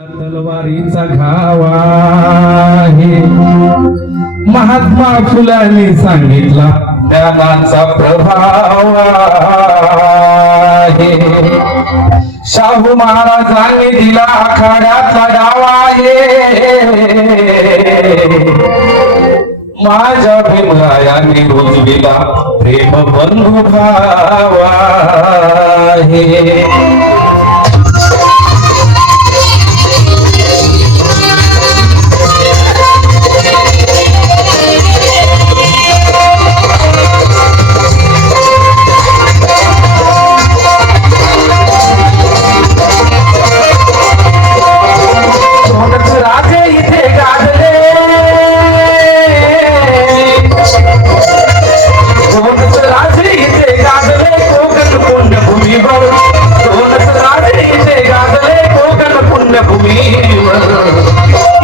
तलवारीचा घाव आहे, महात्मा फुलांनी सांगितला ज्ञानाचा प्रभाव आहे. शाहू महाराजांनी दिला आखाड्याचा डाव आहे, माझ्या भीमरायांनी रुजविला प्रेम बंधू भाव आहे.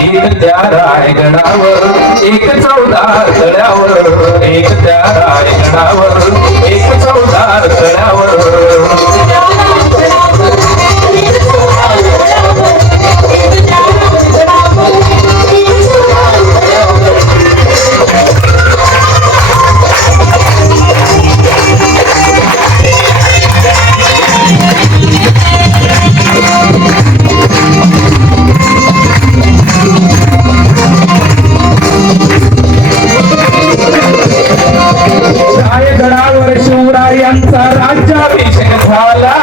एक त्या रायगडावर एक चौदार तळ्यावर, एक त्या रायगडावर एक चौदार तळ्यावर. रायगडावर शिवरायांचा राज्याभिषेक झाला,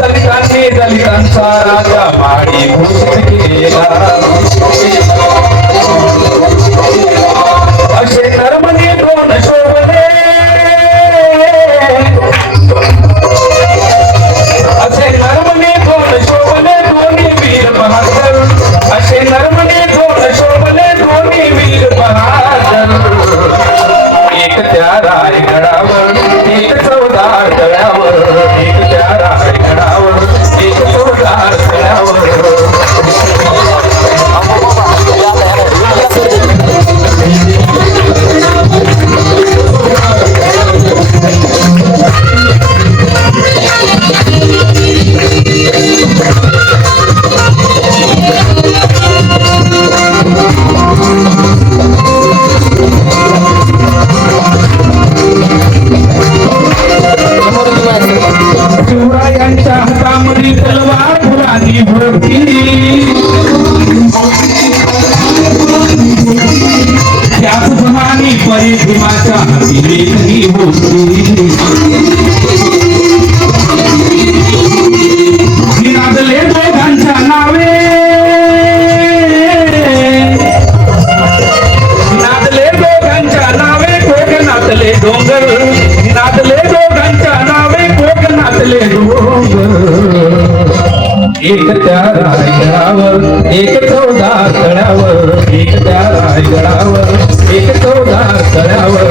दलितांनी दलितांचा राजा माडी घोषित केला. असे नरमने दोन शोभले, असे नरमने दोन शोभले दोन्ही वीर बहादर, असे नरमने दोन शोभले दोन्ही वीर बहादर. एक त्या रायगडावर एक चौदार तळ्यावर, एक त्या रायगडावर एक चौदार तळ्यावर. शिवरायांच्या हातामध्ये तलवार फुलांनी भरती, त्याच बहानी परिभीमाच्या हाती लेखणी होती. निनादले दोघांच्या नावे, निनादले दोघांच्या नावे कोकणातले डोंगर, निनादले दोघांच्या नावे कोकणातले डोंगर. एक त्या रायगडावर एक चौदार तळ्यावर, एक त्या रायगडावर एक चौदार तळ्यावर.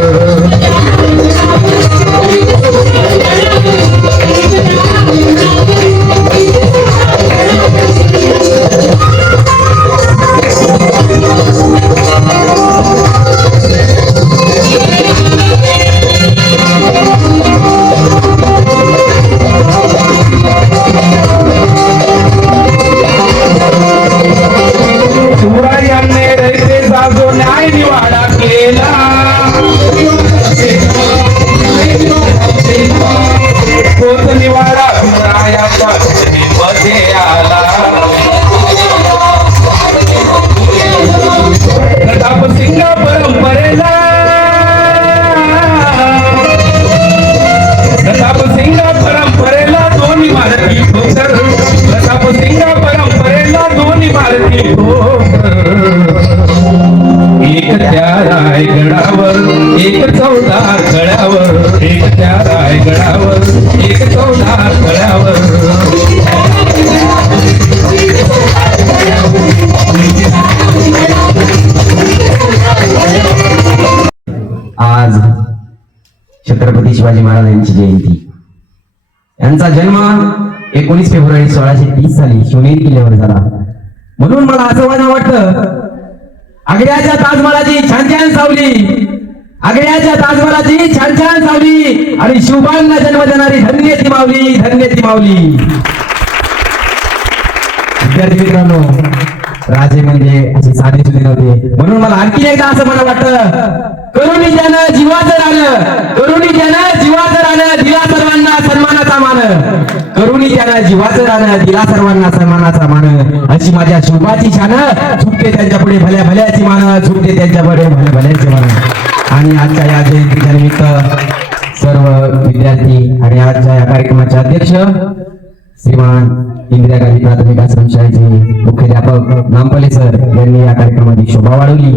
शिवरायांनी रयतेचा जो न्याय निवाडा केला, तोच निवाडा शिवरायाच्या मध्ये आला. प्रतापसिंग परंपरेला, प्रतापसिंग परंपरेला दोन्ही भारती ठोकर, प्रतापसिंग परंपरेला दोन्ही भारती ठोकर. एक त्या रायगडावर एक चौदार तळ्यावर, एक त्या रायगडावर एक चौदार तळ्यावर. आज छत्रपती शिवाजी महाराज यांची जयंती. यांचा जन्म 19 फेब्रुवारी 1630 साली शिवनेरी किल्ल्यावर झाला. म्हणून मला असं वाटतं आग्र्याच्या ताजमहालाची छान छान सावली आग्र्याच्या ताजमहालाची छान छान सावली आणि शिवबांना जन्म देणारी धन्य ती माऊली, धन्य ती माऊली. विद्यार्थी मित्रांनो, राजे म्हणजे असे साधे सुधे नव्हते. म्हणून मला आणखी एकदा असं मला वाटतं, करुणी ज्यानं जीवाचं राहणं, करुणी ज्यानं जीवाचं राहणं, दिला सर्वांना सन्मानाचा मान. करुणी ज्यानं जीवाचं राहणं, दिला सर्वांना सन्मानाचा मान. अशी माझ्या शिवबाची शान, झुकते त्यांच्या पुढे भल्या भल्याची मान, झुकते त्यांच्या पुढे भल्या भल्याची मान. आणि आजच्या या जयंतीच्या निमित्त सर्व विद्यार्थी आणि आजच्या या कार्यक्रमाचे अध्यक्ष श्रीमान इंदिरा गांधी प्राथमिक आश्रम शाळेचे मुख्याध्यापक नामपले सर यांनी या कार्यक्रमाची शोभा वाढवली.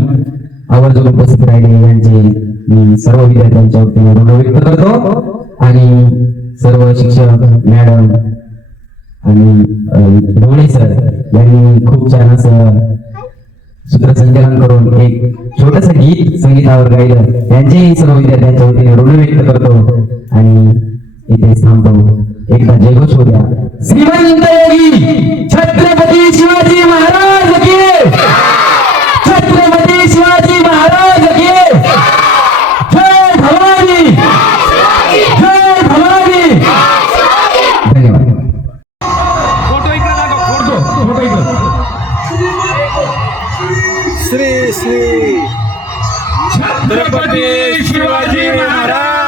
आवर्जून उपस्थित राहिले यांचे मी सर्व विद्यार्थ्यांच्या वतीने ऋण व्यक्त करतो. आणि सर्व शिक्षक मॅडम आणि ढोळे सर यांनी खूप छान असं सूत्रसंचालन करून एक छोटस गीत संगीतावर गायलं. त्यांचेही सर्व विद्यार्थ्यांच्या वतीने ऋण व्यक्त करतो आणि इथे थांबतो. एकदा जयघोष होऊ द्या. श्रीमंत योगी छत्रपती शिवाजी महाराज की, छत्रपती शिवाजी महाराज की, जय भवानी, जय भवानी. धन्यवाद. श्री श्री छत्रपती शिवाजी महाराज